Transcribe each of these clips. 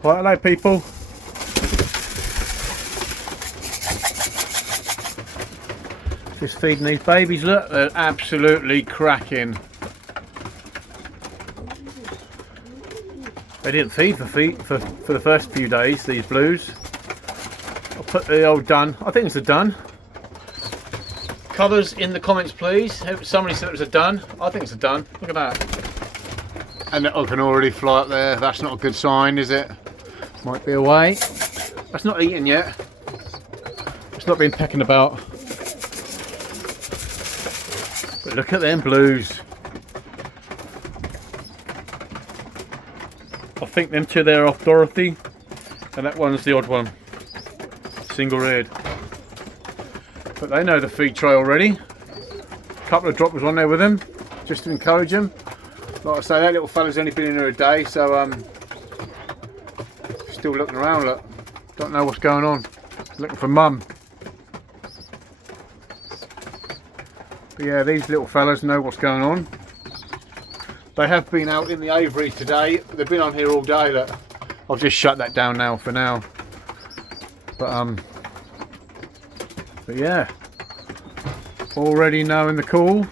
Right, hello people. Just feeding these babies, look, they're absolutely cracking. They didn't feed for the first few days, these blues. I'll put the old done. I think it's a done. Colours in the comments please. Somebody said it was a done. I think it's a done. Look at that. And I can already fly up there. That's not a good sign, is it? Might be away. That's not eaten yet. It's not been pecking about. But look at them blues. I think them two there are off Dorothy, and that one's the odd one. Single reared. But they know the feed tray already. A couple of droppers on there with them, just to encourage them. Like I say, that little fella's only been in here a day, so still looking around, look. Don't know what's going on. Looking for mum. But yeah, these little fellas know what's going on. They have been out in the aviary today. They've been on here all day, look. I've just shut that down now for now. But yeah. Already knowing the call.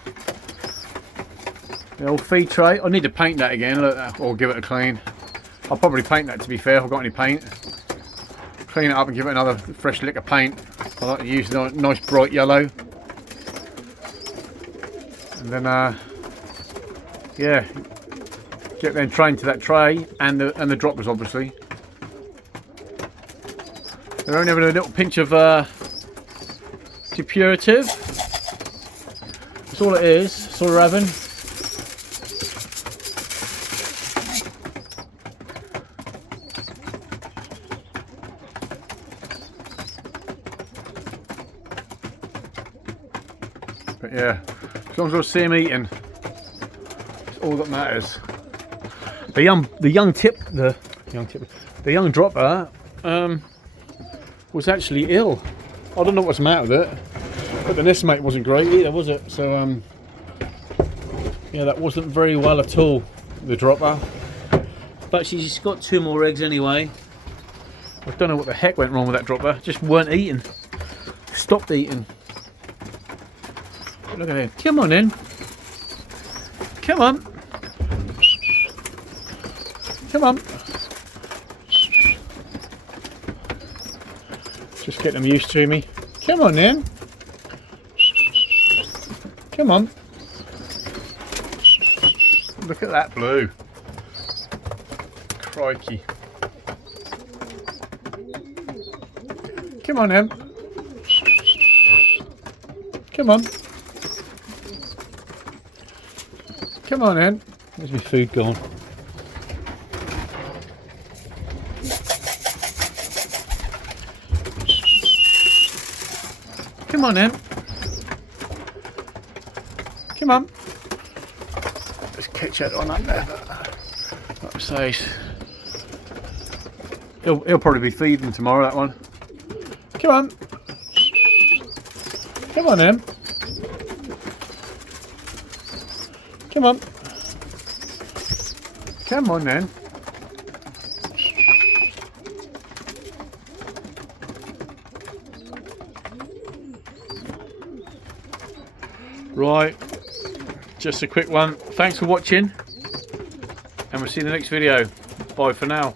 The old feed tray. I need to paint that again, look, or give it a clean. I'll probably paint that, to be fair, if I've got any paint. Clean it up and give it another fresh lick of paint. I like to use a nice bright yellow. And then yeah, get them trained to that tray and the droppers obviously. They're only having a little pinch of depurative. That's all it is. That's all we're having. But yeah, as long as I see him eating, it's all that matters. The young dropper was actually ill. I don't know what's the matter with it, but the nest mate wasn't great either, was it? So yeah, that wasn't very well at all, the dropper. But she's got 2 more eggs anyway. I don't know what the heck went wrong with that dropper. Just weren't eating. Stopped eating. Look at him. Come on in. Come on. Come on. Just get them used to me. Come on in. Come on. Look at that blue. Crikey. Come on in. Come on. Come on in. Where's my food gone? Come on in. Come on. Let's catch that one up there. Like I say, he'll probably be feeding tomorrow, that one. Come on. Come on in. Come on. Come on then. Right, just a quick one. Thanks for watching, and we'll see you in the next video. Bye for now.